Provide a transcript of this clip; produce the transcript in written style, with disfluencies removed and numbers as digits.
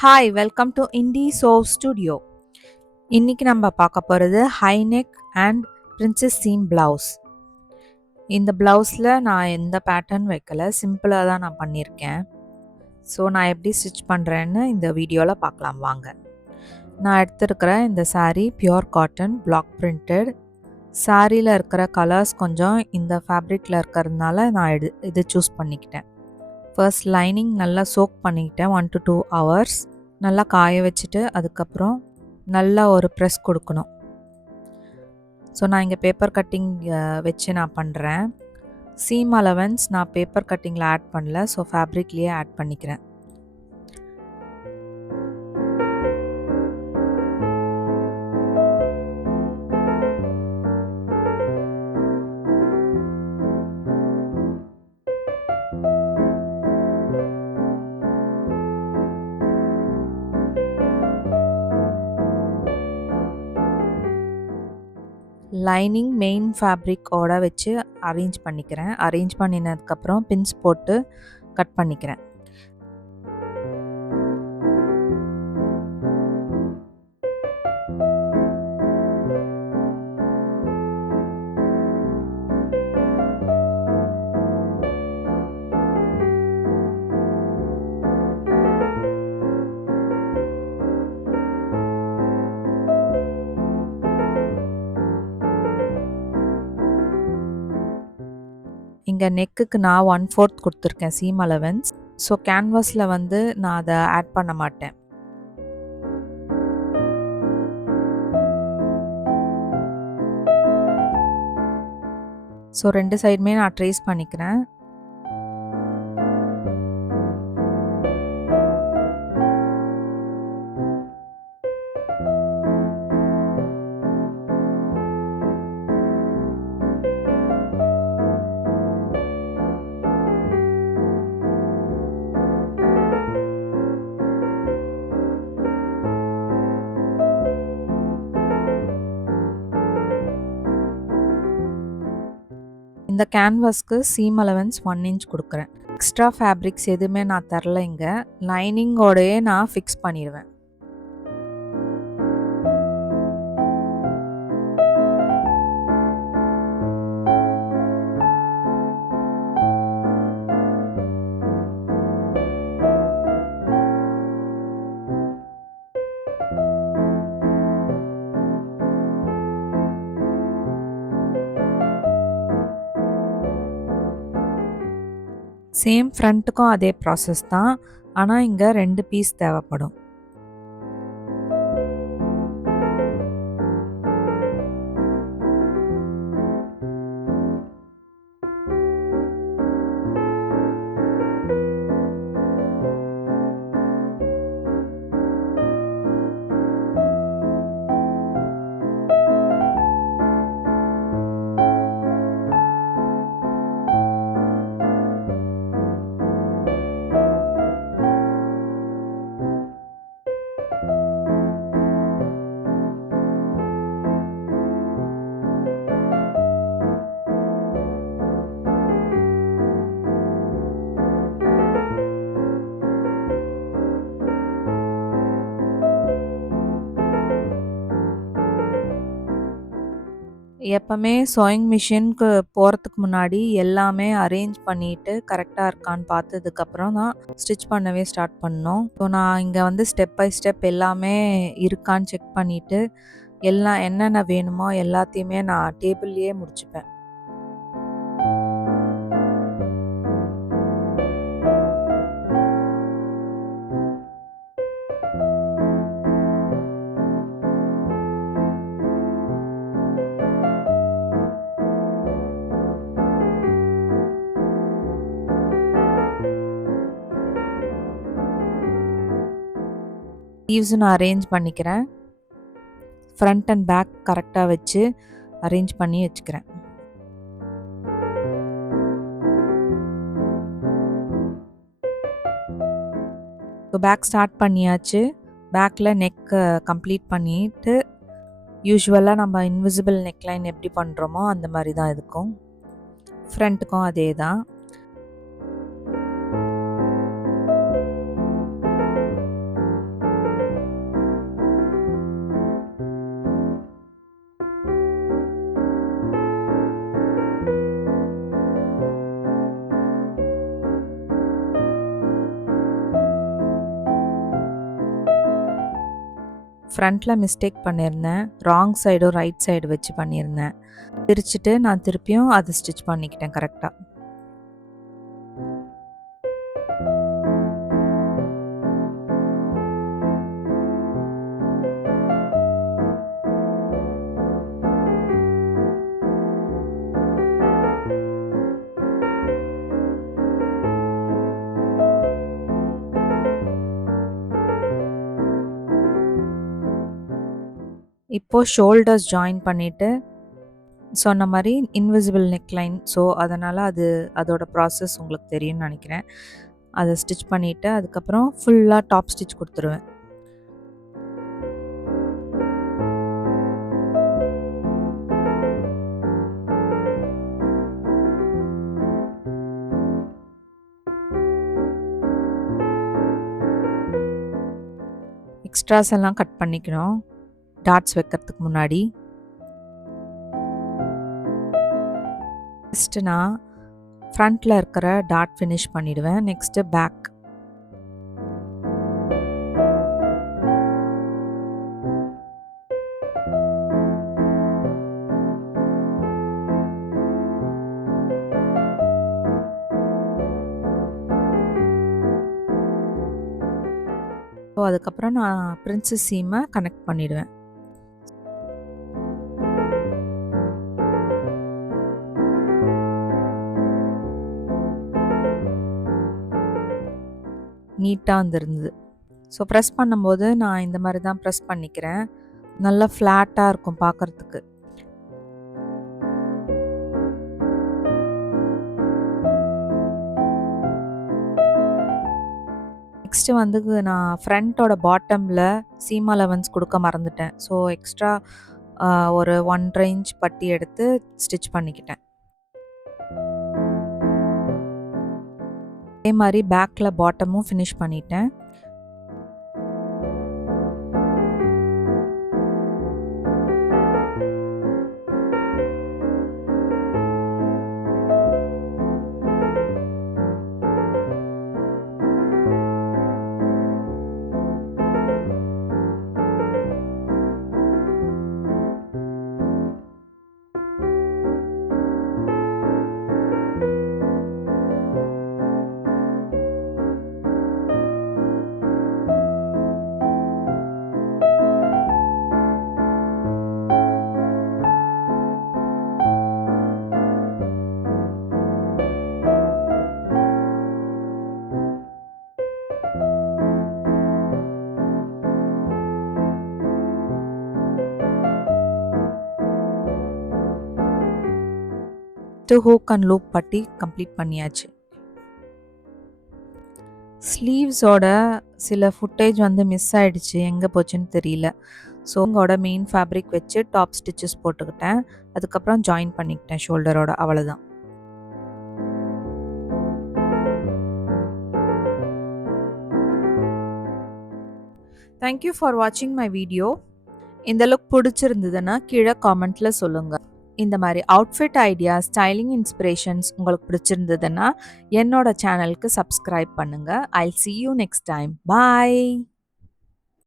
Hi welcome to Indie Sew studio. இன்னைக்கு நம்ம பார்க்க போகிறது high neck and princess seam blouse. இந்த ப்ளவுஸில் நான் எந்த பேட்டர்ன் வைக்கல, சிம்பிளாக தான் நான் பண்ணியிருக்கேன். ஸோ நான் எப்படி ஸ்டிச் பண்ணுறேன்னு இந்த வீடியோவில் பார்க்கலாம் வாங்க. நான் எடுத்துருக்கிற இந்த saree pure cotton block printed. சாரியில் இருக்கிற கலர்ஸ் கொஞ்சம் இந்த ஃபேப்ரிக்கில் இருக்கிறதுனால நான் இது சூஸ் பண்ணிக்கிட்டேன். ஃபர்ஸ்ட் லைனிங் நல்லா சோக் பண்ணிக்கிட்டேன் 1 to 2 hours. நல்லா காய வச்சுட்டு அதுக்கப்புறம் நல்லா ஒரு ப்ரெஸ் கொடுக்கணும். ஸோ நான் இங்கே பேப்பர் கட்டிங் வச்சு நான் பண்ணுறேன். சீம் அலவன்ஸ் நான் பேப்பர் கட்டிங்கில் ஆட் பண்ணல, ஸோ ஃபேப்ரிக்லேயே ஆட் பண்ணிக்கிறேன். லைனிங் மெயின் ஃபேப்ரிக்கோட வச்சு அரேஞ்ச் பண்ணிக்கிறேன். அரேஞ்ச் பண்ணினதுக்கப்புறம் பின்ஸ் போட்டு கட் பண்ணிக்கிறேன். இங்கே நெக்குக்கு நான் 1/4 கொடுத்துருக்கேன் சீம் அலவன்ஸ். ஸோ கேன்வாஸில் வந்து நான் அதை ஆட் பண்ண மாட்டேன். ஸோ 2 சைடுமே நான் ட்ரேஸ் பண்ணிக்கிறேன். இந்த கேன்வாஸ்க்கு சீம் அலவன்ஸ் 1 inch கொடுக்குறேன். எக்ஸ்ட்ரா ஃபேப்ரிக்ஸ் எதுவுமே நான் தரல. இங்கே லைனிங்கோடையே நான் ஃபிக்ஸ் பண்ணிடுவேன். சேம் ஃப்ரண்ட்டுக்கும் அதே ப்ராசஸ் தான், ஆனால் இங்கே 2 பீஸ் தேவைப்படும். எப்போவுமே சோயிங் மிஷினுக்கு போகிறதுக்கு முன்னாடி எல்லாமே அரேஞ்ச் பண்ணிவிட்டு கரெக்டாக இருக்கான்னு பார்த்ததுக்கப்புறம் தான் ஸ்டிச் பண்ணவே ஸ்டார்ட் பண்ணோம். ஸோ நான் இங்கே வந்து ஸ்டெப் பை ஸ்டெப் எல்லாமே இருக்கான்னு செக் பண்ணிவிட்டு எல்லாம் என்னென்ன வேணுமோ எல்லாத்தையுமே நான் டேபிள்லேயே முடிச்சுப்பேன். ஸ்லீவ்ஸும் நான் அரேஞ்ச் பண்ணிக்கிறேன். ஃப்ரண்ட் அண்ட் பேக் கரெக்டாக வச்சு அரேஞ்ச் பண்ணி வச்சுக்கிறேன். ஸோ பேக் ஸ்டார்ட் பண்ணியாச்சு. பேக்கில் நெக் கம்ப்ளீட் பண்ணிவிட்டு யூஸ்வலாக நம்ம இன்விசிபிள் நெக்லைன் எப்படி பண்ணுறோமோ அந்த மாதிரி தான் இருக்கும். ஃப்ரண்ட்டுக்கும் அதே தான். ஃப்ரண்ட்டில் மிஸ்டேக் பண்ணியிருந்தேன். ராங் சைடும் ரைட் சைடு வச்சு பண்ணியிருந்தேன். பிரிச்சுட்டு நான் திருப்பியும் அதை ஸ்டிச் பண்ணிக்கிட்டேன் கரெக்டாக. இப்போது ஷோல்டர்ஸ் ஜாயின் பண்ணிவிட்டு சொன்ன மாதிரி இன்விசிபிள் நெக்லைன். ஸோ அதனால் அதோட ப்ராசஸ் உங்களுக்கு தெரியும்னு நினைக்கிறேன். அதை ஸ்டிச் பண்ணிவிட்டு அதுக்கப்புறம் ஃபுல்லாக டாப் ஸ்டிச் கொடுத்துருவேன். எக்ஸ்ட்ராஸ் எல்லாம் கட் பண்ணிக்கணும் டாட்ஸ் வைக்கிறதுக்கு முன்னாடி. ஃபஸ்ட்டு நான் ஃப்ரண்ட்டில் இருக்கிற டாட் ஃபினிஷ் பண்ணிவிடுவேன். Next back. ஸோ அதுக்கப்புறம் நான் பிரின்சஸ் சீமை கனெக்ட் பண்ணிவிடுவேன். நீட்டாக வந்துருந்தது. ஸோ ப்ரெஸ் பண்ணும்போது நான் இந்த மாதிரி தான் ப்ரெஸ் பண்ணிக்கிறேன். நல்லா ஃப்ளாட்டாக இருக்கும் பார்க்குறதுக்கு. நெக்ஸ்ட்டு வந்து நான் ஃப்ரண்ட்டோட பாட்டமில் சீம் அலவன்ஸ் கொடுக்க மறந்துட்டேன். ஸோ எக்ஸ்ட்ரா ஒரு 1.5 இன்ச் பட்டி எடுத்து ஸ்டிச் பண்ணிக்கிட்டேன். அதே மாதிரி பேக்கில் பாட்டமும் ஃபினிஷ் பண்ணிட்டேன். ஹூக் அண்ட் லூப் பட்டி கம்ப்ளீட் பண்ணியாச்சு. ஸ்லீவ்ஸோட சில ஃபுட்டேஜ் வந்து மிஸ் ஆகிடுச்சு, எங்கே போச்சுன்னு தெரியல. ஸோ உங்களோட மெயின் ஃபேப்ரிக் வச்சு டாப் ஸ்டிச்சஸ் போட்டுக்கிட்டேன். அதுக்கப்புறம் ஜாயின் பண்ணிக்கிட்டேன் ஷோல்டரோட. அவ்வளோதான். தேங்க்யூ ஃபார் வாட்சிங் மை வீடியோ. இந்த லுக் பிடிச்சிருந்ததுன்னா கீழே காமெண்ட்டில் சொல்லுங்கள். இந்த மாதிரி அவுட்ஃபிட் ஐடியா, ஸ்டைலிங் இன்ஸ்பிரேஷன்ஸ் உங்களுக்கு பிடிச்சிருந்ததுன்னா என்னோட சேனலுக்கு சப்ஸ்கிரைப் பண்ணுங்கள். I'll see you next time. Bye.